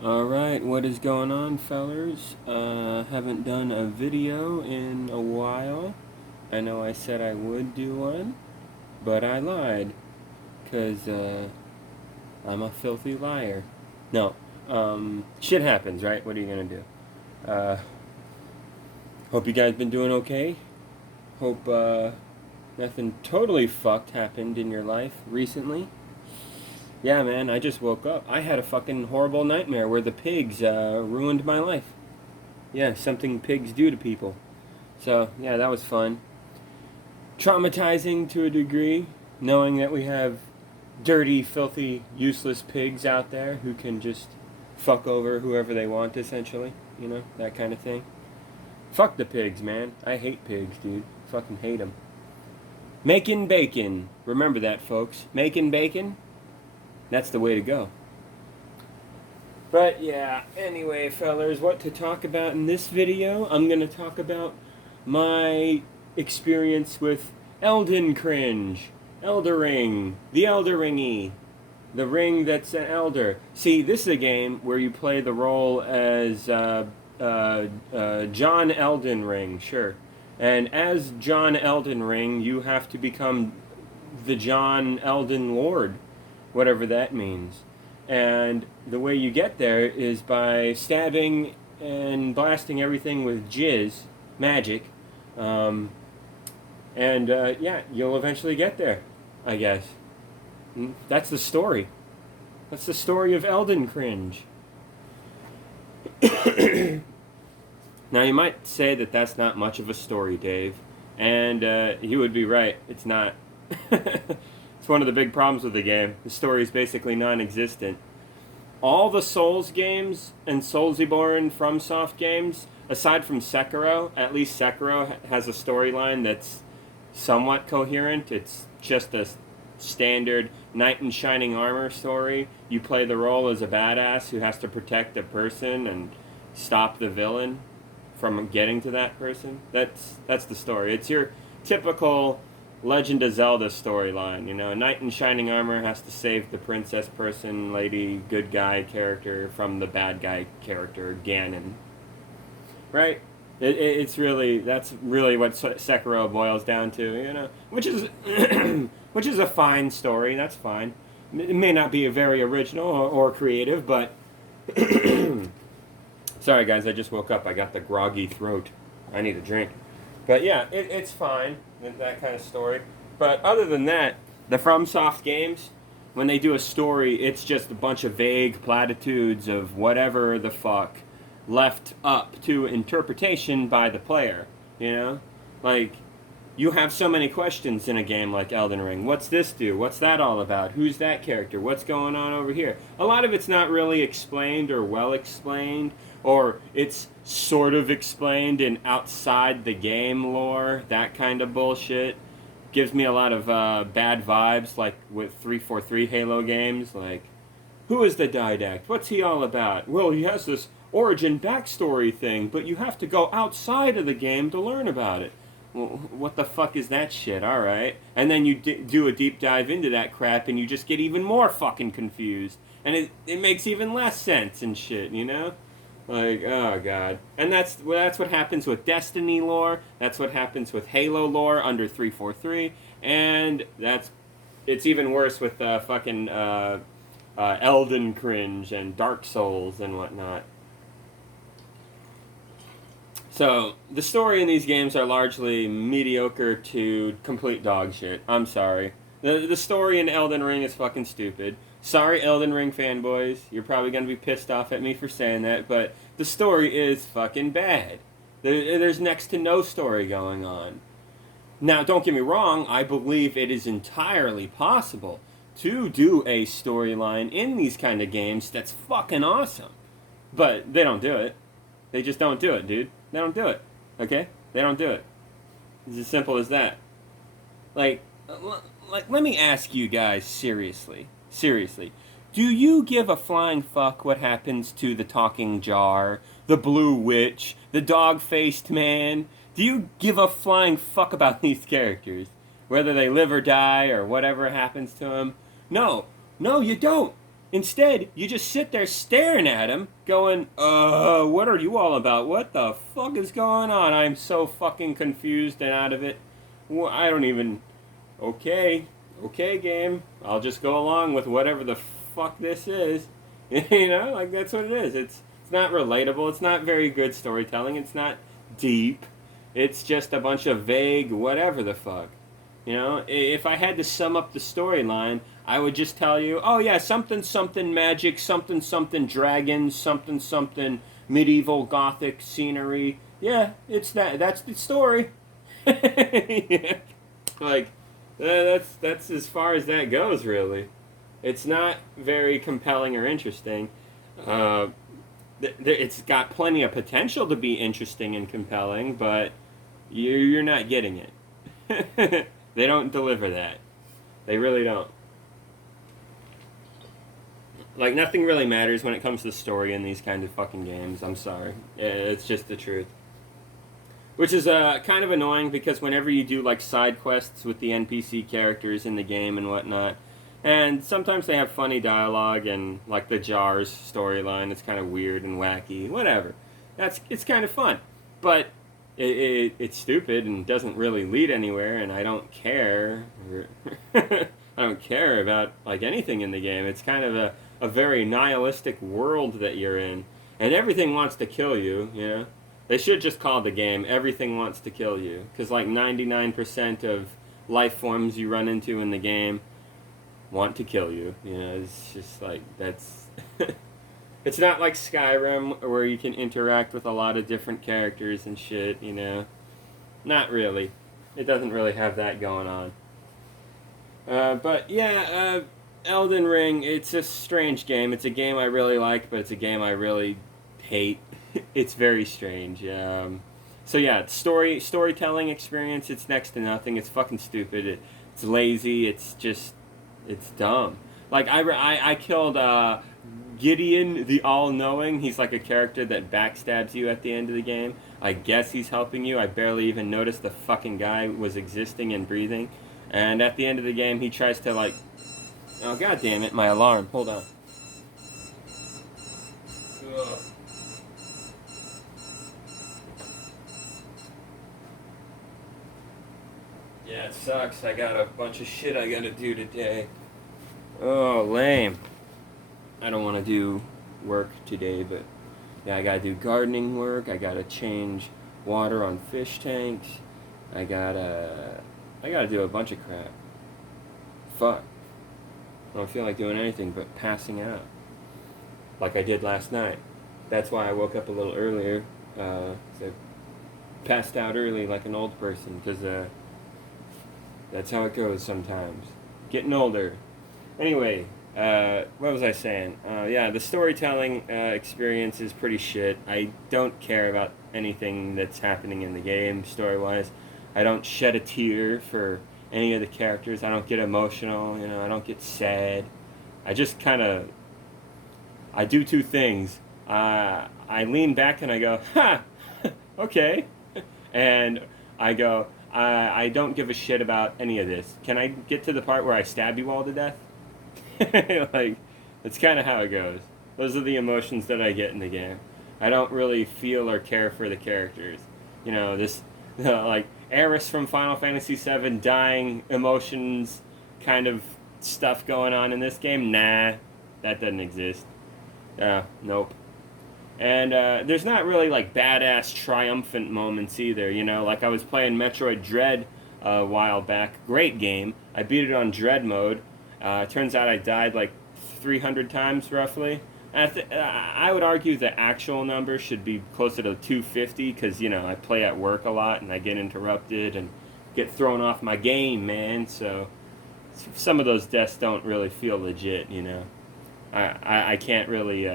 Alright, what is going on, fellers? Haven't done a video in a while. I know I said I would do one, but I lied. Because, I'm a filthy liar. No, shit happens, right? What are you gonna do? Uh, hope you guys been doing okay. Hope, nothing totally fucked happened in your life recently. Yeah, man, I just woke up. I had a fucking horrible nightmare where the pigs, ruined my life. Yeah, something pigs do to people. So, yeah, that was fun. Traumatizing to a degree, knowing that we have dirty, filthy, useless pigs out there who can just fuck over whoever they want, essentially. You know, that kind of thing. Fuck the pigs, man. I hate pigs, dude. Fucking hate them. Making bacon. Remember that, folks. Making bacon? That's the way to go. But yeah, anyway, fellers, what to talk about in this video? I'm going to talk about my experience with Eldencringe, Elder Ring, the Elder Ringy, the ring that's an elder. See, this is a game where you play the role as John Elden Ring, sure. And as John Elden Ring, you have to become the John Elden Lord, whatever that means. And the way you get there is by stabbing and blasting everything with jizz, magic. Um, yeah, you'll eventually get there, I guess. That's the story. That's the story of Eldencringe. Now, you might say that that's not much of a story, Dave. And you would be right. It's not. It's one of the big problems with the game. The story is basically non-existent. All the Souls games and Soulsborne FromSoft games, aside from Sekiro, at least Sekiro has a storyline that's somewhat coherent. It's just a standard knight in shining armor story. You play the role as a badass who has to protect a person and stop the villain from getting to that person. That's the story. It's your typical Legend of Zelda storyline. You know, a knight in shining armor has to save the princess person, lady, good guy character from the bad guy character, Ganon. Right? It's really, that's really what Sekiro boils down to, you know, which is which is a fine story. That's fine. It may not be very original or creative, but sorry guys, I just woke up. I got the groggy throat. I need a drink. But yeah, it's fine, that kind of story. But other than that, the FromSoft games, when they do a story, it's just a bunch of vague platitudes of whatever the fuck left up to interpretation by the player, you know? Like, you have so many questions in a game like Elden Ring. What's this do? What's that all about? Who's that character? What's going on over here? A lot of it's not really explained or well explained, or it's sort of explained in outside the game lore, that kind of bullshit. Gives me a lot of bad vibes, like with 343 Halo games, like, who is the Didact? What's he all about? Well, he has this origin backstory thing, but you have to go outside of the game to learn about it. Well, what the fuck is that shit? Alright. And then you do a deep dive into that crap and you just get even more fucking confused. And it makes even less sense and shit, you know? Like, oh god. And that's what happens with Destiny lore. That's what happens with Halo lore under 343. And it's even worse with fucking Eldencringe and Dark Souls and whatnot. So, the story in these games are largely mediocre to complete dog shit. I'm sorry. The story in Elden Ring is fucking stupid. Sorry, Elden Ring fanboys. You're probably going to be pissed off at me for saying that, but the story is fucking bad. There's next to no story going on. Now, don't get me wrong, I believe it is entirely possible to do a storyline in these kind of games that's fucking awesome. But they don't do it. They just don't do it, dude. They don't do it. Okay? They don't do it. It's as simple as that. Like, let me ask you guys seriously. Seriously. Do you give a flying fuck what happens to the talking jar, the blue witch, the dog-faced man? Do you give a flying fuck about these characters? Whether they live or die or whatever happens to them? No. No, you don't. Instead, you just sit there staring at him, going, what are you all about? What the fuck is going on? I'm so fucking confused and out of it. Well, I don't even. Okay, okay, game. I'll just go along with whatever the fuck this is. You know, like that's what it is. It's not relatable. It's not very good storytelling. It's not deep. It's just a bunch of vague whatever the fuck. You know, if I had to sum up the storyline, I would just tell you, oh yeah, something something magic, something something dragons, something something medieval gothic scenery. Yeah, it's that. That's the story. Yeah. Like that's as far as that goes, really. It's not very compelling or interesting. Uh, it's got plenty of potential to be interesting and compelling, but you're not getting it. They don't deliver that. They really don't. Like, nothing really matters when it comes to story in these kinds of fucking games. I'm sorry. It's just the truth. Which is kind of annoying because whenever you do, like, side quests with the NPC characters in the game and whatnot, and sometimes they have funny dialogue and, like, the Jars storyline, it's kind of weird and wacky, whatever. It's kind of fun. But it's stupid and doesn't really lead anywhere, and I don't care. I don't care about, like, anything in the game. It's kind of a very nihilistic world that you're in, and everything wants to kill you, you know? They should just call the game Everything Wants to Kill You, because like 99% of life forms you run into in the game want to kill you. You know, it's just like, that's... It's not like Skyrim, where you can interact with a lot of different characters and shit, you know? Not really. It doesn't really have that going on. But yeah, Elden Ring, it's a strange game. It's a game I really like, but it's a game I really hate. It's very strange. So yeah, storytelling experience, it's next to nothing. It's fucking stupid. It's lazy. It's just, it's dumb. Like, I killed Gideon the All-Knowing. He's like a character that backstabs you at the end of the game. I guess he's helping you. I barely even noticed the fucking guy was existing and breathing. And at the end of the game, he tries to, like... Oh, god damn it, my alarm. Hold on. Ugh. Yeah, it sucks. I got a bunch of shit I gotta do today. Oh, lame. I don't want to do work today, but yeah, I gotta do gardening work. I gotta change water on fish tanks. I gotta do a bunch of crap. Fuck. I don't feel like doing anything but passing out. Like I did last night. That's why I woke up a little earlier. I passed out early like an old person, because that's how it goes sometimes. Getting older. Anyway, what was I saying? Yeah, the storytelling experience is pretty shit. I don't care about anything that's happening in the game, story-wise. I don't shed a tear for any of the characters. I don't get emotional, you know, I don't get sad. I just kind of... I do two things. I lean back and I go, ha! Okay. And I go... I don't give a shit about any of this. Can I get to the part where I stab you all to death? Like, that's kind of how it goes. Those are the emotions that I get in the game. I don't really feel or care for the characters. You know, this, like, Eris from Final Fantasy VII dying emotions kind of stuff going on in this game. Nah, that doesn't exist. Nope. And there's not really, like, badass triumphant moments either, you know? Like, I was playing Metroid Dread a while back. Great game. I beat it on Dread mode. Turns out I died, like, 300 times, roughly. And I would argue the actual number should be closer to 250, because, you know, I play at work a lot, and I get interrupted and get thrown off my game, man. So some of those deaths don't really feel legit, you know? I can't really...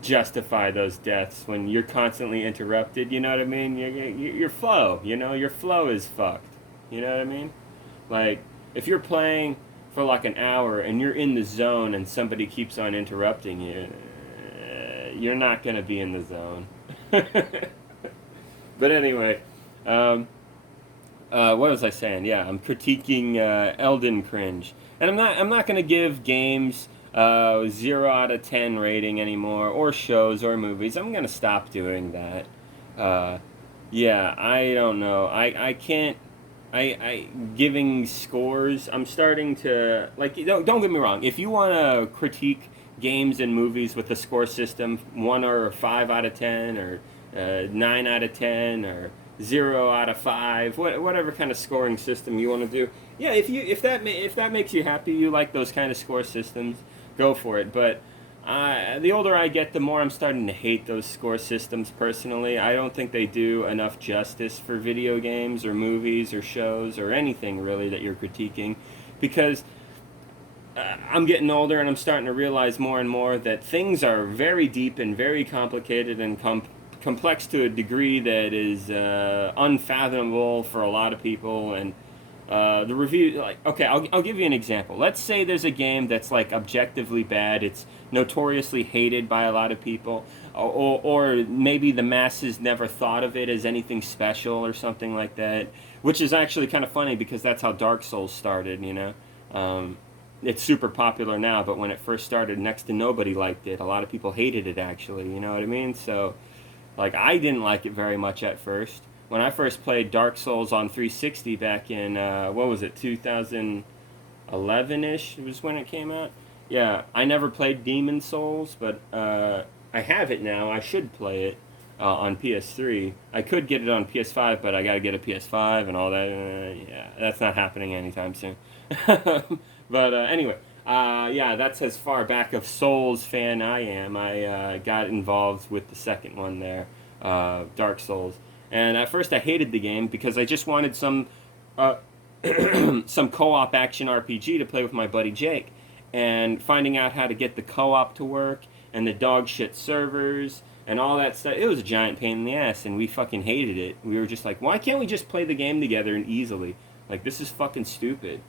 justify those deaths when you're constantly interrupted, you know what I mean? Your flow, you know? Your flow is fucked, you know what I mean? Like, if you're playing for like an hour and you're in the zone and somebody keeps on interrupting you, you're not going to be in the zone. But anyway, what was I saying? Yeah, I'm critiquing Eldencringe. And I'm not going to give games 0 out of 10 rating anymore, or shows or movies. I'm going to stop doing that. Yeah, I don't know. I can't. I giving scores. I'm starting to like. Don't get me wrong. If you want to critique games and movies with a score system, 1 or 5 out of 10, or 9 out of 10, or 0 out of 5, whatever kind of scoring system you want to do. Yeah, if that makes you happy, you like those kind of score systems, go for it. But the older I get, the more I'm starting to hate those score systems personally. I don't think they do enough justice for video games or movies or shows or anything really that you're critiquing, because I'm getting older and I'm starting to realize more and more that things are very deep and very complicated and complex to a degree that is unfathomable for a lot of people. And the review, like, okay, I'll give you an example. Let's say there's a game that's like objectively bad. It's notoriously hated by a lot of people, or maybe the masses never thought of it as anything special or something like that, which is actually kind of funny because that's how Dark Souls started, you know. It's super popular now, but when it first started, next to nobody liked it. A lot of people hated it, actually, you know what I mean? So, like, I didn't like it very much at first. When I first played Dark Souls on 360 back in, 2011-ish was when it came out? Yeah, I never played Demon Souls, but I have it now. I should play it on PS3. I could get it on PS5, but I gotta get a PS5 and all that. Yeah, that's not happening anytime soon. But anyway, yeah, that's as far back of Souls fan I am. I got involved with the second one there, Dark Souls. And at first I hated the game because I just wanted some some co-op action RPG to play with my buddy Jake. And finding out how to get the co-op to work and the dog shit servers and all that stuff, it was a giant pain in the ass, and we fucking hated it. We were just like, why can't we just play the game together and easily? Like, this is fucking stupid.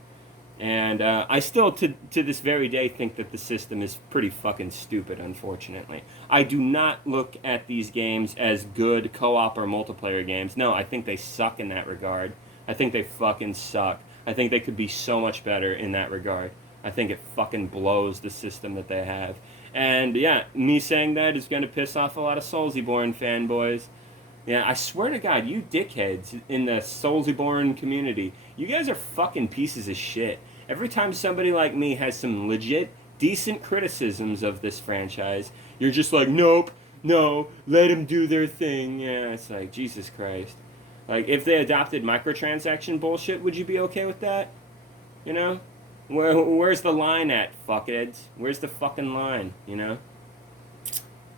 And I still, to this very day, think that the system is pretty fucking stupid, unfortunately. I do not look at these games as good co-op or multiplayer games. No, I think they suck in that regard. I think they fucking suck. I think they could be so much better in that regard. I think it fucking blows the system that they have. And yeah, me saying that is going to piss off a lot of Soulsy-born fanboys. Yeah, I swear to God, you dickheads in the Soulsy-born community, you guys are fucking pieces of shit. Every time somebody like me has some legit, decent criticisms of this franchise, you're just like, nope, no, let them do their thing. Yeah, it's like, Jesus Christ. Like, if they adopted microtransaction bullshit, would you be okay with that? You know? Where's the line at, fuckheads? Where's the fucking line, you know?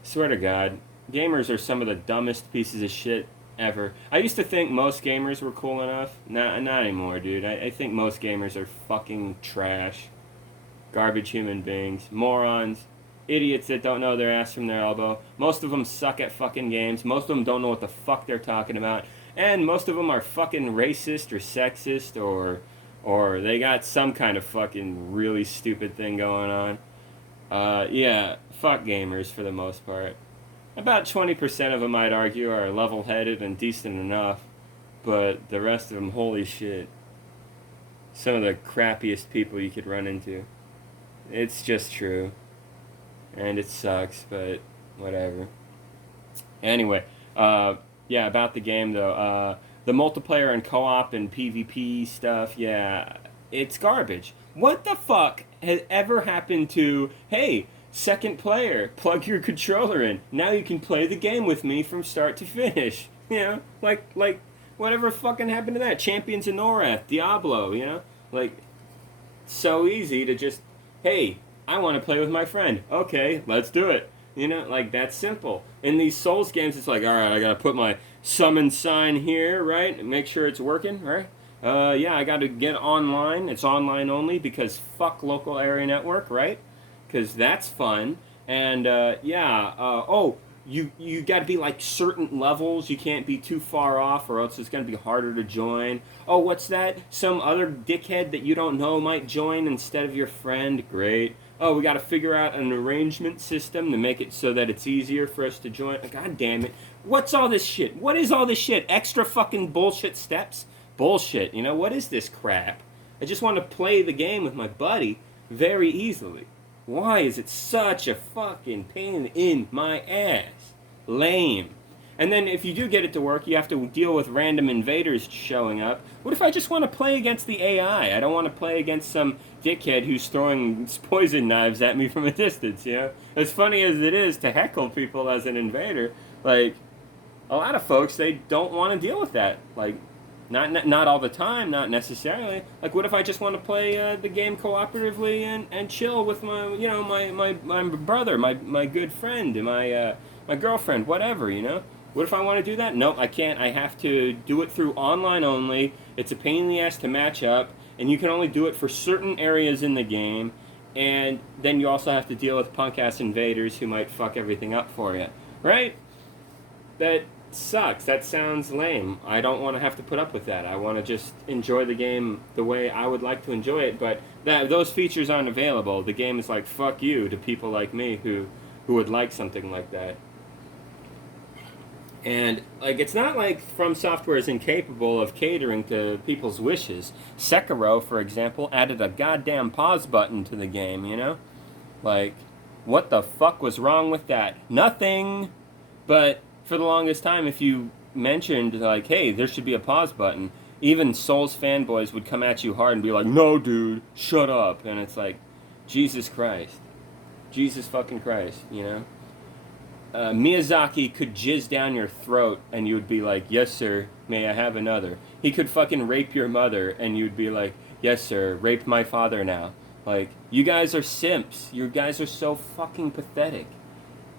Swear to God. Gamers are some of the dumbest pieces of shit ever. I used to think most gamers were cool enough. Not anymore, dude. I think most gamers are fucking trash. Garbage human beings. Morons. Idiots that don't know their ass from their elbow. Most of them suck at fucking games. Most of them don't know what the fuck they're talking about. And most of them are fucking racist or sexist or they got some kind of fucking really stupid thing going on. Yeah, fuck gamers for the most part. About 20% of them, I'd argue, are level-headed and decent enough, but the rest of them, holy shit. Some of the crappiest people you could run into. It's just true. And it sucks, but whatever. Anyway, yeah, about the game, though. The multiplayer and co-op and PvP stuff, yeah, it's garbage. What the fuck has ever happened to, hey, second player, plug your controller in. Now you can play the game with me from start to finish. You know, like whatever fucking happened to that? Champions of Norath, Diablo, you know? Like, so easy to just, hey, I want to play with my friend. Okay, let's do it. You know, like, that's simple. In these Souls games, it's like, alright, I gotta put my summon sign here, right? And make sure it's working, right? Yeah, I gotta get online. It's online only because fuck local area network, right? Because that's fun. And you got to be like certain levels. You can't be too far off, or else it's going to be harder to join. Oh, what's that? Some other dickhead that you don't know might join instead of your friend. Great. Oh, we got to figure out an arrangement system to make it so that it's easier for us to join. God damn it! What's all this shit? What is all this shit? Extra fucking bullshit steps? Bullshit. You know, what is this crap? I just want to play the game with my buddy very easily. Why is it such a fucking pain in my ass? Lame. And then if you do get it to work, you have to deal with random invaders showing up. What if I just want to play against the AI? I don't want to play against some dickhead who's throwing poison knives at me from a distance, you know? As funny as it is to heckle people as an invader, like, a lot of folks, they don't want to deal with that. Like, not all the time, not necessarily. Like, what if I just want to play the game cooperatively and chill with my, you know, my brother, my good friend, and my girlfriend, whatever, you know? What if I want to do that? Nope, I can't. I have to do it through online only. It's a pain in the ass to match up, and you can only do it for certain areas in the game, and then you also have to deal with punk-ass invaders who might fuck everything up for you. Right? That sucks. That sounds lame. I don't want to have to put up with that. I want to just enjoy the game the way I would like to enjoy it, but those features aren't available. The game is like, fuck you to people like me who would like something like that. And, like, it's not like From Software is incapable of catering to people's wishes. Sekiro, for example, added a goddamn pause button to the game, you know? Like, what the fuck was wrong with that? Nothing! But for the longest time, if you mentioned, like, hey, there should be a pause button, even Souls fanboys would come at you hard and be like, no, dude, shut up. And it's like, Jesus Christ. Jesus fucking Christ, you know? Miyazaki could jizz down your throat and you would be like, yes, sir, may I have another? He could fucking rape your mother and you'd be like, yes, sir, rape my father now. Like, you guys are simps. You guys are so fucking pathetic.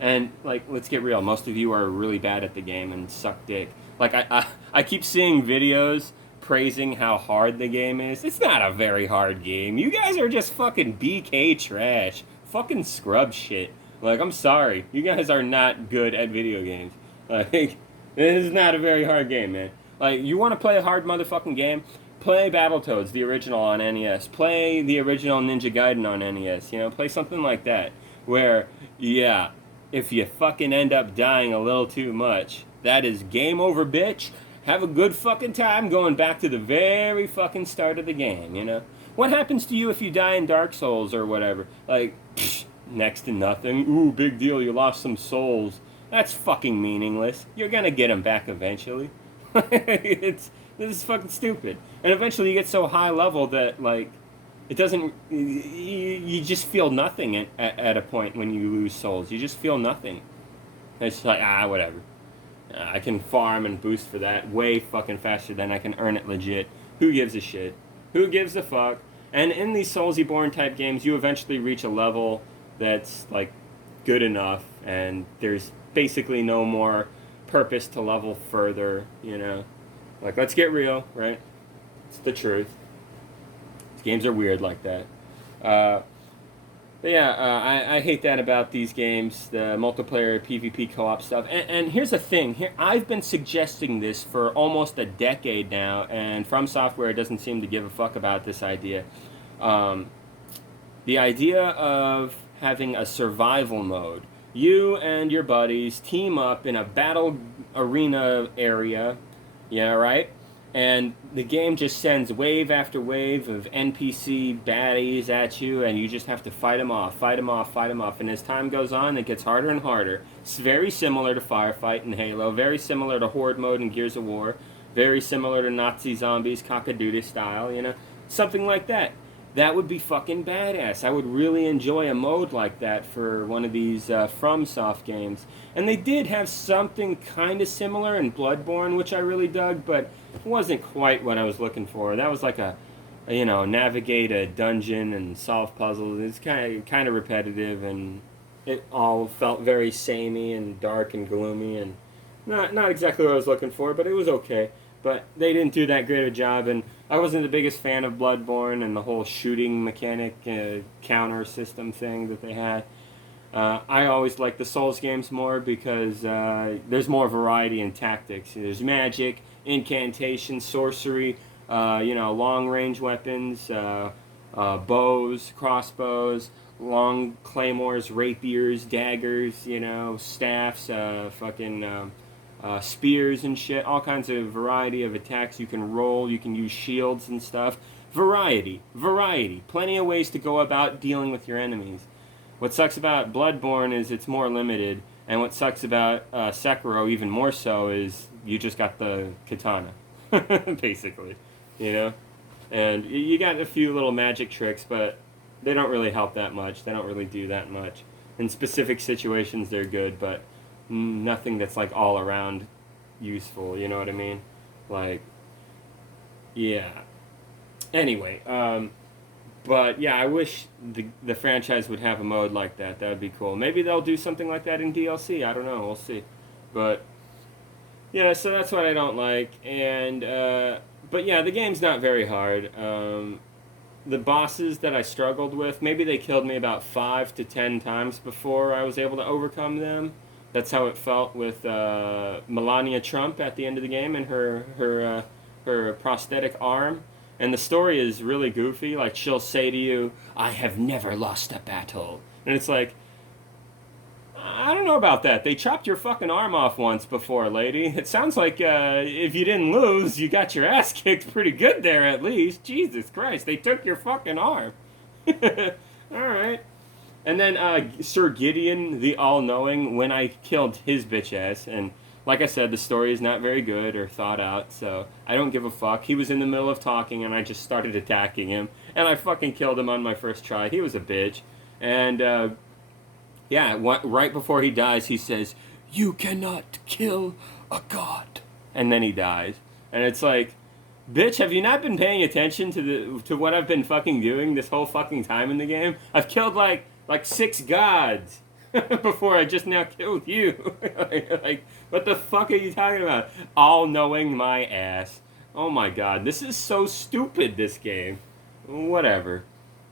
And, like, let's get real. Most of you are really bad at the game and suck dick. Like, I keep seeing videos praising how hard the game is. It's not a very hard game. You guys are just fucking BK trash. Fucking scrub shit. Like, I'm sorry. You guys are not good at video games. Like, this is not a very hard game, man. Like, you want to play a hard motherfucking game? Play Battletoads, the original on NES. Play the original Ninja Gaiden on NES. You know, play something like that. Where, yeah, if you fucking end up dying a little too much, that is game over, bitch. Have a good fucking time going back to the very fucking start of the game, you know? What happens to you if you die in Dark Souls or whatever? Like, pfft, next to nothing. Ooh, big deal, you lost some souls. That's fucking meaningless. You're gonna get them back eventually. This is fucking stupid. And eventually you get so high level that, like, it doesn't... You just feel nothing at a point when you lose souls. You just feel nothing. It's like, whatever. I can farm and boost for that way fucking faster than I can earn it legit. Who gives a shit? Who gives a fuck? And in these Soulsy-born type games, you eventually reach a level that's, like, good enough, and there's basically no more purpose to level further, you know? Like, let's get real, right? It's the truth. These games are weird like that. But yeah, I hate that about these games, the multiplayer PvP co-op stuff. And here's the thing. I've been suggesting this for almost a decade now, and From Software doesn't seem to give a fuck about this idea. The idea of having a survival mode. You and your buddies team up in a battle arena area, yeah, right? And the game just sends wave after wave of NPC baddies at you, and you just have to fight them off, fight them off, fight them off. And as time goes on, it gets harder and harder. It's very similar to Firefight in Halo, very similar to Horde mode in Gears of War, very similar to Nazi Zombies, Caccaduda style, you know? Something like that. That would be fucking badass. I would really enjoy a mode like that for one of these FromSoft games. And they did have something kind of similar in Bloodborne, which I really dug, but it wasn't quite what I was looking for. That was like navigate a dungeon and solve puzzles. It's kind of repetitive, and it all felt very samey and dark and gloomy, and not exactly what I was looking for, but it was okay. But they didn't do that great of a job, and I wasn't the biggest fan of Bloodborne and the whole shooting mechanic counter system thing that they had. I always like the Souls games more because there's more variety in tactics. There's magic, incantation, sorcery, long-range weapons, bows, crossbows, long claymores, rapiers, daggers, staffs, spears and shit, all kinds of variety of attacks you can roll. You can use shields and stuff. Variety. Plenty of ways to go about dealing with your enemies. What sucks about Bloodborne is it's more limited, and what sucks about Sekiro even more so is you just got the katana, basically, you know? And you got a few little magic tricks, but they don't really help that much. They don't really do that much. In specific situations, they're good, but nothing that's like all around useful, you know what I mean? Like, yeah. Anyway, but yeah, I wish the franchise would have a mode like that. That would be cool. Maybe they'll do something like that in DLC. I don't know. We'll see. But yeah, so that's what I don't like. And but yeah, the game's not very hard. The bosses that I struggled with, maybe they killed me about 5 to 10 times before I was able to overcome them. That's how it felt with Melania Trump at the end of the game and her prosthetic arm. And the story is really goofy. Like, she'll say to you, "I have never lost a battle." And it's like, I don't know about that. They chopped your fucking arm off once before, lady. It sounds like if you didn't lose, you got your ass kicked pretty good there at least. Jesus Christ, they took your fucking arm. Alright. And then Sir Gideon, the all-knowing, when I killed his bitch ass, and like I said, the story is not very good or thought out, so I don't give a fuck. He was in the middle of talking, and I just started attacking him, and I fucking killed him on my first try. He was a bitch. And, yeah, right before he dies, he says, "You cannot kill a god." And then he dies. And it's like, bitch, have you not been paying attention to what I've been fucking doing this whole fucking time in the game? I've killed, like 6 gods. Before I just now killed you. Like, what the fuck are you talking about? All knowing my ass. Oh my god, this is so stupid, this game. Whatever.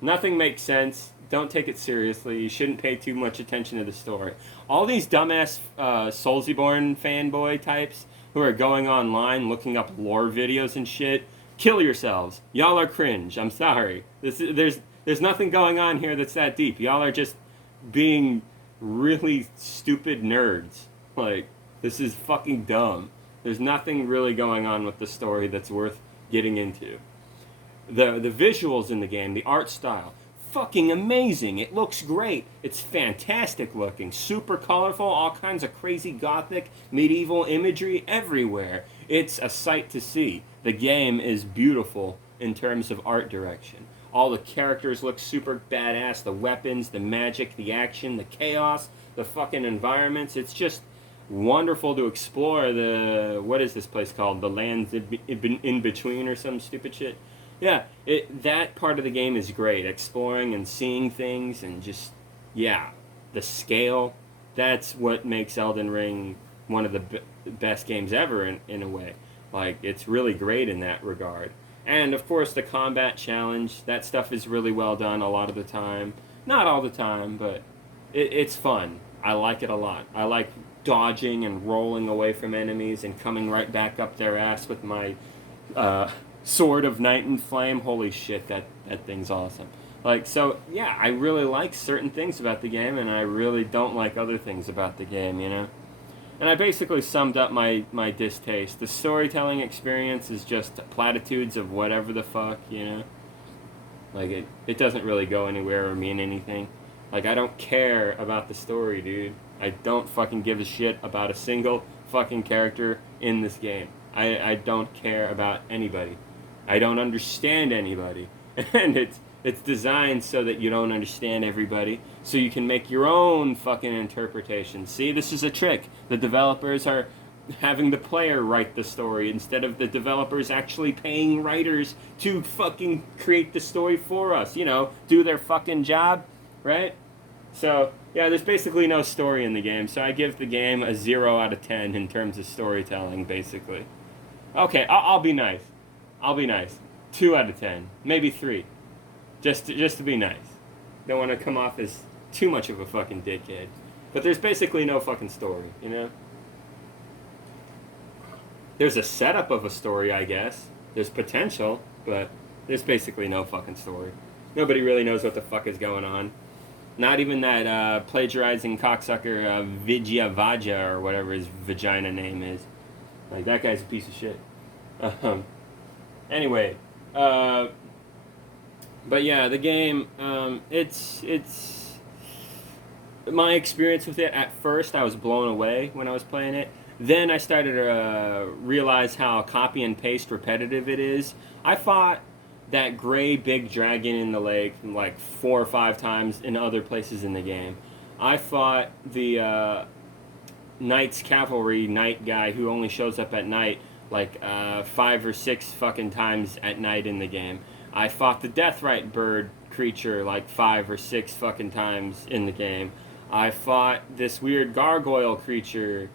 Nothing makes sense. Don't take it seriously. You shouldn't pay too much attention to the story. All these dumbass Soulsborne fanboy types who are going online looking up lore videos and shit, kill yourselves. Y'all are cringe. I'm sorry. There's nothing going on here that's that deep. Y'all are just being really stupid nerds. Like, this is fucking dumb. There's nothing really going on with the story that's worth getting into. The visuals in the game, the art style, fucking amazing. It looks great. It's fantastic looking, super colorful, all kinds of crazy gothic, medieval imagery everywhere. It's a sight to see. The game is beautiful in terms of art direction. All the characters look super badass. The weapons, the magic, the action, the chaos, the fucking environments. It's just wonderful to explore the... What is this place called? The Lands in Between or some stupid shit? Yeah, that part of the game is great. Exploring and seeing things and just... Yeah, the scale. That's what makes Elden Ring one of the best games ever in a way. Like, it's really great in that regard. And, of course, the combat challenge, that stuff is really well done a lot of the time. Not all the time, but it's fun. I like it a lot. I like dodging and rolling away from enemies and coming right back up their ass with my Sword of Night and Flame. Holy shit, that thing's awesome. Like, so, yeah, I really like certain things about the game, and I really don't like other things about the game, you know? And I basically summed up my distaste. The storytelling experience is just platitudes of whatever the fuck, you know? Like, it doesn't really go anywhere or mean anything. Like, I don't care about the story, dude. I don't fucking give a shit about a single fucking character in this game. I don't care about anybody. I don't understand anybody. And it's designed so that you don't understand everybody, so you can make your own fucking interpretation. See, this is a trick. The developers are having the player write the story instead of the developers actually paying writers to fucking create the story for us. You know, do their fucking job, right? So, yeah, there's basically no story in the game, so I give the game a 0 out of 10 in terms of storytelling, basically. Okay, I'll be nice. I'll be nice. 2 out of 10. Maybe 3. Just to be nice. Don't want to come off as too much of a fucking dickhead. But there's basically no fucking story, you know? There's a setup of a story, I guess. There's potential, but there's basically no fucking story. Nobody really knows what the fuck is going on. Not even that plagiarizing cocksucker Vijaya Vaja or whatever his vagina name is. Like, that guy's a piece of shit. Anyway, But yeah, the game, it's my experience with it. At first, I was blown away when I was playing it. Then I started to realize how copy and paste repetitive it is. I fought that gray big dragon in the lake like 4 or 5 times in other places in the game. I fought the Knight's Cavalry Knight guy who only shows up at night like 5 or 6 fucking times at night in the game. I fought the Deathrite bird creature like 5 or 6 fucking times in the game. I fought this weird gargoyle creature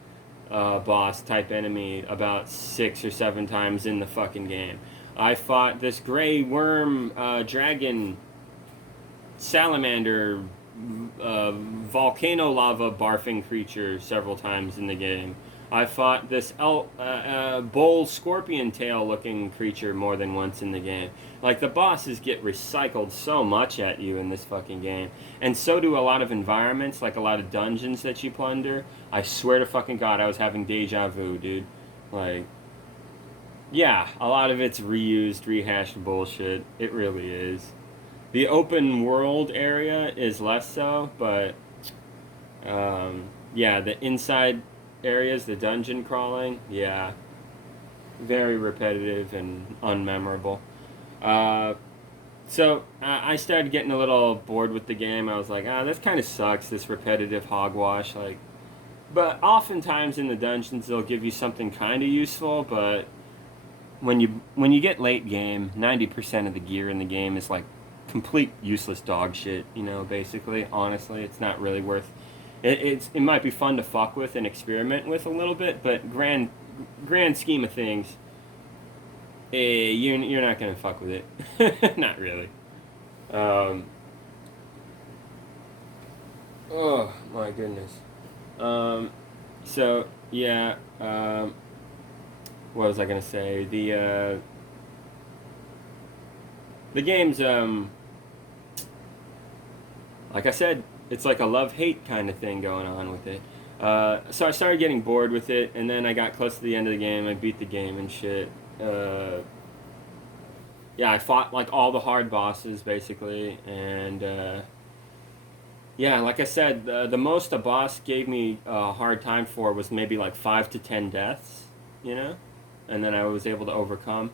boss type enemy about 6 or 7 times in the fucking game. I fought this gray worm dragon salamander volcano lava barfing creature several times in the game. I fought this bull scorpion tail looking creature more than once in the game. Like, the bosses get recycled so much at you in this fucking game. And so do a lot of environments, like a lot of dungeons that you plunder. I swear to fucking God, I was having deja vu, dude. Like, yeah, a lot of it's reused, rehashed bullshit. It really is. The open world area is less so, but yeah, the inside areas, the dungeon crawling, yeah, very repetitive and unmemorable. Uh, so I started getting a little bored with the game. I was like, this kind of sucks, this repetitive hogwash. Like, but oftentimes in the dungeons they'll give you something kind of useful, but when you get late game, 90% of the gear in the game is like complete useless dog shit, basically. Honestly, it's not really worth it might be fun to fuck with and experiment with a little bit, but grand scheme of things, you're not gonna fuck with it. Not really. Um, oh my goodness. So yeah. What was I gonna say? The game's like I said, it's like a love-hate kind of thing going on with it. So I started getting bored with it, and then I got close to the end of the game. I beat the game and shit. Yeah, I fought like all the hard bosses basically, and yeah, like I said, the most a boss gave me a hard time for was maybe like 5 to 10 deaths, and then I was able to overcome.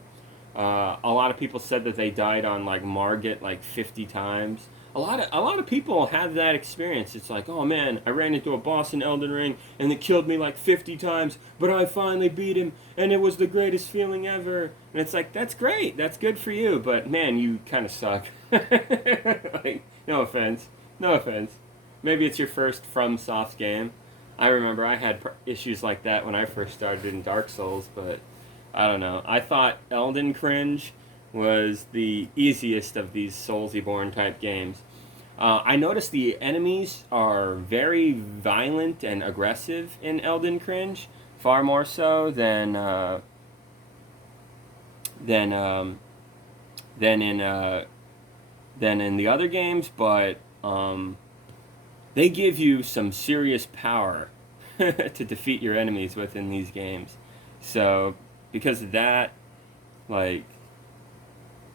A lot of people said that they died on like Margit like 50 times. A lot of people have that experience. It's like, oh man, I ran into a boss in Elden Ring and it killed me like 50 times, but I finally beat him and it was the greatest feeling ever. And it's like, that's great, that's good for you, but man, you kind of suck. Like, no offense, no offense. Maybe it's your first FromSoft game. I remember I had issues like that when I first started in Dark Souls, but I don't know. I thought Eldencringe was the easiest of these Soulsy-born type games. I noticed the enemies are very violent and aggressive in Eldencringe, far more so than than in than in the other games. But they give you some serious power to defeat your enemies within these games. So because of that, like,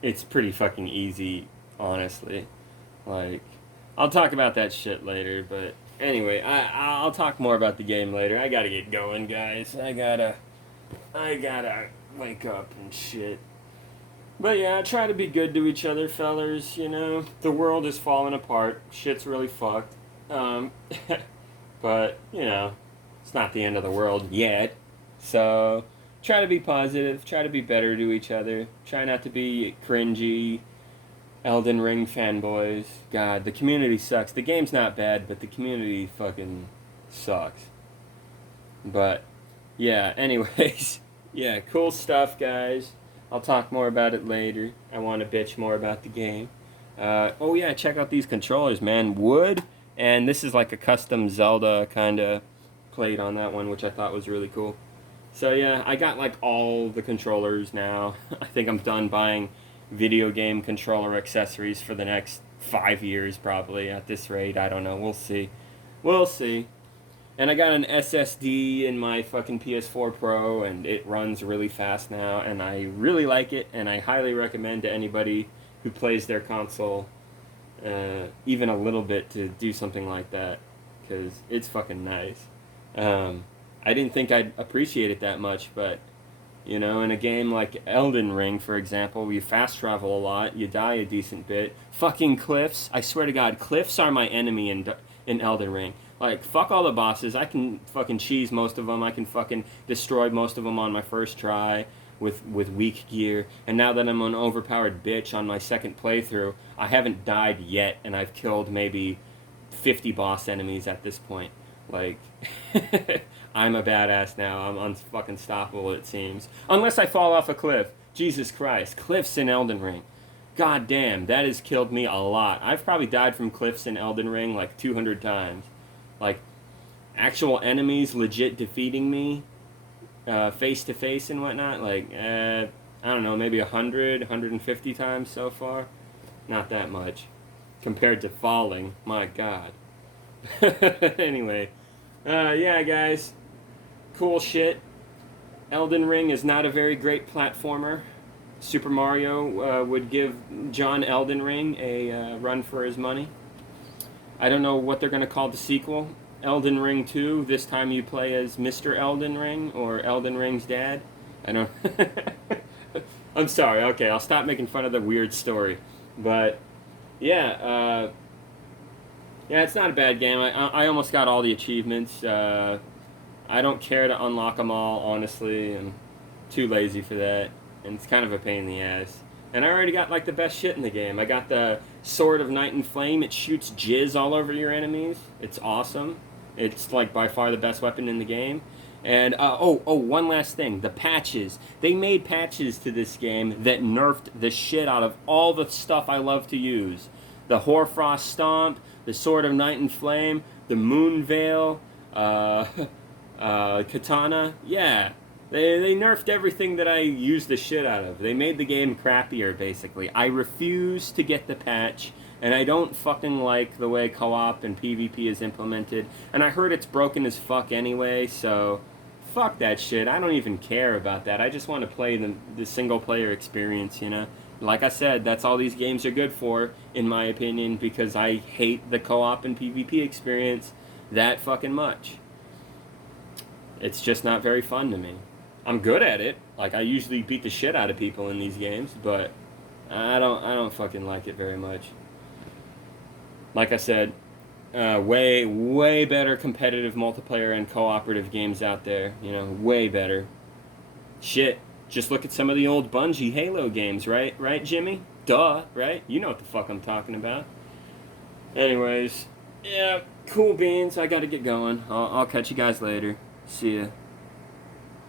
it's pretty fucking easy, honestly. Like, I'll talk about that shit later, but anyway, I'll talk more about the game later. I gotta get going, guys. I gotta wake up and shit. But yeah, try to be good to each other, fellers, The world is falling apart. Shit's really fucked. Um, but, it's not the end of the world yet. So, try to be positive. Try to be better to each other. Try not to be cringy Elden Ring fanboys. God, the community sucks. The game's not bad, but the community fucking sucks. But, yeah, anyways. Yeah, cool stuff, guys. I'll talk more about it later. I want to bitch more about the game. Oh yeah, check out these controllers, man. Wood, and this is like a custom Zelda kind of plate on that one, which I thought was really cool. So yeah, I got like all the controllers now. I think I'm done buying video game controller accessories for the next 5 years probably at this rate. I don't know. We'll see. We'll see. And I got an SSD in my fucking PS4 Pro, and it runs really fast now, and I really like it, and I highly recommend to anybody who plays their console even a little bit to do something like that, because it's fucking nice. I didn't think I'd appreciate it that much, but you know, in a game like Elden Ring, for example, you fast travel a lot, you die a decent bit. Fucking cliffs! I swear to God, cliffs are my enemy in Elden Ring. Like, fuck all the bosses. I can fucking cheese most of them. I can fucking destroy most of them on my first try with weak gear. And now that I'm an overpowered bitch on my second playthrough, I haven't died yet, and I've killed maybe 50 boss enemies at this point. Like, I'm a badass now. I'm unfucking stoppable, it seems. Unless I fall off a cliff. Jesus Christ. Cliffs in Elden Ring. God damn, that has killed me a lot. I've probably died from cliffs in Elden Ring like 200 times. Like, actual enemies legit defeating me face to face and whatnot. Like, I don't know, maybe 100, 150 times so far. Not that much. Compared to falling. My God. Anyway. Yeah, guys. Cool shit. Elden Ring is not a very great platformer. Super Mario would give John Elden Ring a run for his money. I don't know what they're going to call the sequel. Elden Ring 2. This time you play as Mr. Elden Ring or Elden Ring's dad. I don't... I'm sorry. Okay, I'll stop making fun of the weird story. But, yeah, yeah, it's not a bad game. I almost got all the achievements. I don't care to unlock them all, honestly. I'm too lazy for that. And it's kind of a pain in the ass. And I already got, like, the best shit in the game. I got the Sword of Night and Flame. It shoots jizz all over your enemies. It's awesome. It's, like, by far the best weapon in the game. And, one last thing. The patches. They made patches to this game that nerfed the shit out of all the stuff I love to use. The Hoarfrost Stomp, the Sword of Night and Flame, the Moon Veil, Katana. Yeah. They nerfed everything that I used the shit out of. They made the game crappier, basically. I refuse to get the patch, and I don't fucking like the way co-op and PvP is implemented. And I heard it's broken as fuck anyway, so fuck that shit. I don't even care about that. I just want to play the single-player experience, you know? Like I said, that's all these games are good for, in my opinion, because I hate the co-op and PvP experience that fucking much. It's just not very fun to me. I'm good at it. Like, I usually beat the shit out of people in these games, but I don't fucking like it very much. Like I said, way better competitive multiplayer and cooperative games out there. You know, way better. Shit. Just look at some of the old Bungie Halo games, right? Right, Jimmy? Duh, right? You know what the fuck I'm talking about. Anyways, yeah, cool beans. I gotta get going. I'll catch you guys later. See ya.